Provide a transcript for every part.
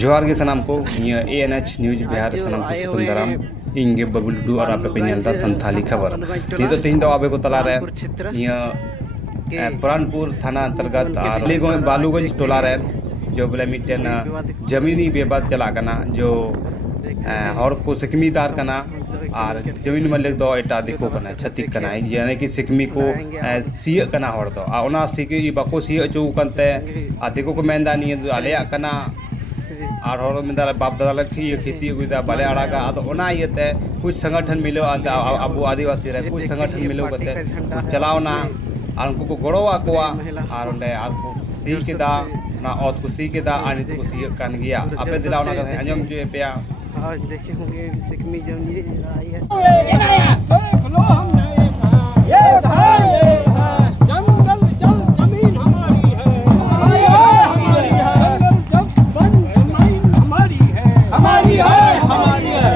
जोहार गे सनाम को ANH news Bihar सनाम को सुकुंदराम इंगे बबुल डू और आपे पे नेलता संथाली खबर तो तीन दो आबे को तला रे पुरानपुर थाना अंतर्गत बालूगंज टोला रे जो बोले मिटेन जमीनी विवाद चला कना जो हर को सिकमीदार कना और जमीन मालिक दो एटा दिको कना छतिक कना यानी कि सिकमी को सीय कना हर दो ओना सिकी बाको सीय चो कंते दिको को मेंदा नि आले कना और हर मेंदा बाप दादा की खेती गुदा बाले अड़ागा अदो ओना येते कुछ संगठन मिलो अबो आदिवासी रे कुछ संगठन मिलो कते चलावना और उनको को गड़ोवा कोआ और ओंडे आर को सी केदा ना औत को सी केदा आनी को सी कान गया आपे दिलावना का अंजम जो पे आज देखे होंगे सिकमी जमीन आई है ये जंगल जमीन हमारी है हमारी है वन जमीन हमारी है हमारी है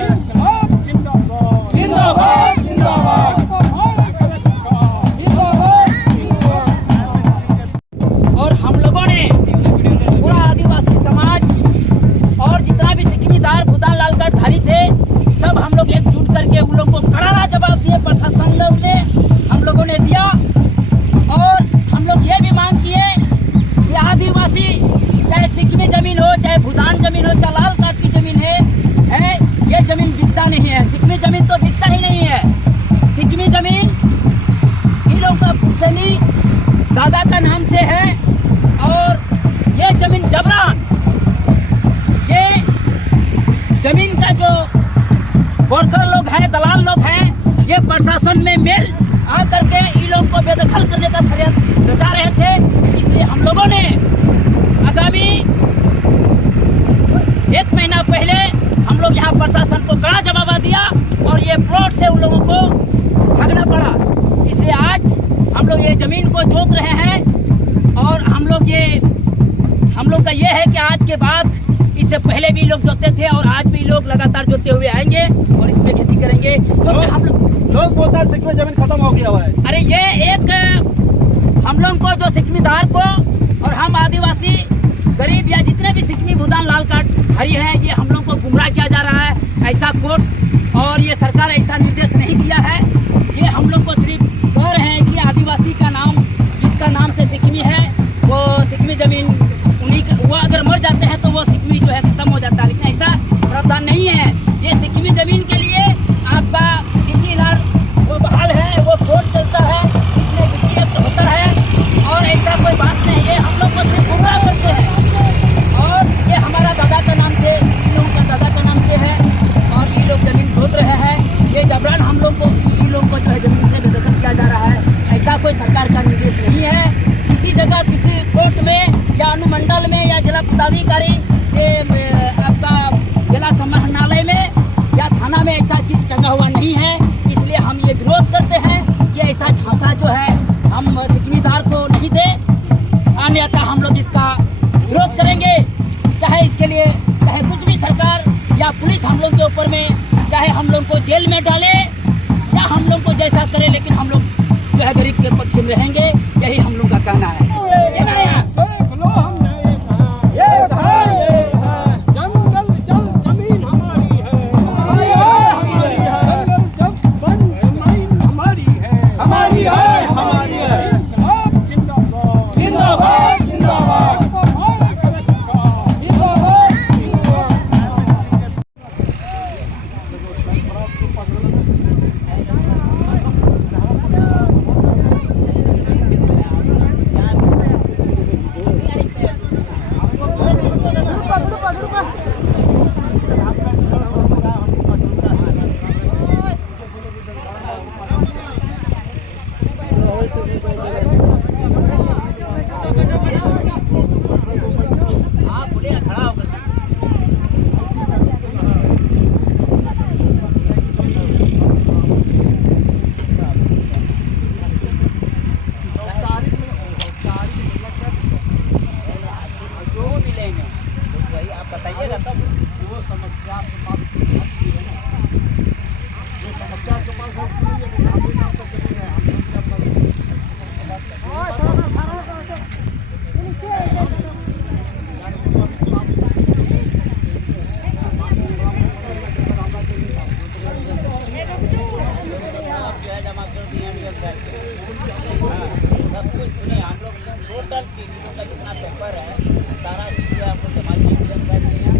जिंदाबाद जिंदाबाद जिंदाबाद और हम लोगों ने पूरा आदिवासी समाज और जितना भी सिकमीदार भूदान लालगढ़धारी थे सब हम लोग एकजुट करके उन लोगों को करारा जवाब दिए। प्रशासन लोग ने हम लोगों ने दिया और हम लोग ये भी मांग किए कि आदिवासी चाहे सिकमी जमीन हो चाहे भूदान जमीन हो चाहे लाल कार्ड की जमीन है ये जमीन बिकता नहीं है। सिकमी जमीन तो बिकता ही नहीं है। सिकमी जमीन इन लोगों का पुश्तैनी दादा का नाम से है और ये जमीन जबरान जमीन का जो वर्कर लोग हैं दलाल लोग हैं ये प्रशासन में मिल आकर के इन लोगों को बेदखल करने का षड्यंत्र रचा रहे थे। इसलिए हम लोगों ने आगामी 1 महीना पहले हम लोग यहाँ प्रशासन को कड़ा जवाब दिया और ये प्लॉट से उन लोगों को भागना पड़ा। इसलिए आज हम लोग ये जमीन को जोत रहे हैं और हम लोग का ये है कि आज के बाद इससे पहले भी लोग जोते थे और आज भी लोग लगातार जोते हुए आएंगे और इसमें खेती करेंगे। तो हम लोग बोलते हैं सिकमी जमीन खत्म हो गया है। अरे ये एक हम लोग को जो सिकमीदार को और हम आदिवासी गरीब या जितने भी सिकमी भूदान लाल कार्डधारी हैं ये हम लोग को गुमराह किया जा रहा है। ऐसा कोर्ट और ये सरकार ऐसा निर्देश नहीं दिया है। ये हम लोग को सिर्फ कह रहे हैं कि आदिवासी का नाम जिसका नाम से सिकमी है वो सिकमी जमीन उन्हीं वो अगर मर जाते हैं तो वो सिकमी जो है खत्म हो जाता है, लेकिन ऐसा प्रावधान नहीं है। ये सिकमी जमीन के लिए आपका तहसीलदार वो बहाल है, वो कोर्ट चलता है, इसमें वित्तीय होता है और ऐसा कोई बात नहीं है। हम लोग को सिर्फ गुमराह करते हैं और ये हमारा दादा का नाम से इन लोगों का दादा का नाम से है और ये लोग जमीन जोत रहे हैं। ये जबरन हम लोग को इन लोगों को जो है जमीन से बेदखल किया जा रहा है। ऐसा कोई सरकार का निर्देश नहीं है। किसी जगह किसी कोर्ट में या अनुमंडल में या जिला पदाधिकारी आपका जिला समाहरणालय में या थाना में ऐसा चीज टंगा हुआ नहीं है। इसलिए हम ये विरोध करते हैं कि ऐसा झांसा जो है हम सिकमीदार को नहीं दे, अन्यथा हम लोग इसका विरोध करेंगे। चाहे इसके लिए चाहे कुछ भी सरकार या पुलिस हम लोग के ऊपर में चाहे हम लोग को जेल में डाले या हम लोग को जैसा करे, लेकिन हम लोग जो है गरीब के पक्ष में रहेंगे। यही हम लोग का कहना है। बताइएगा तब वो समस्या हम लोग टोटल टीडीओ का जितना पेपर है सारा चीज जो है हम लोग जमा किए हैं।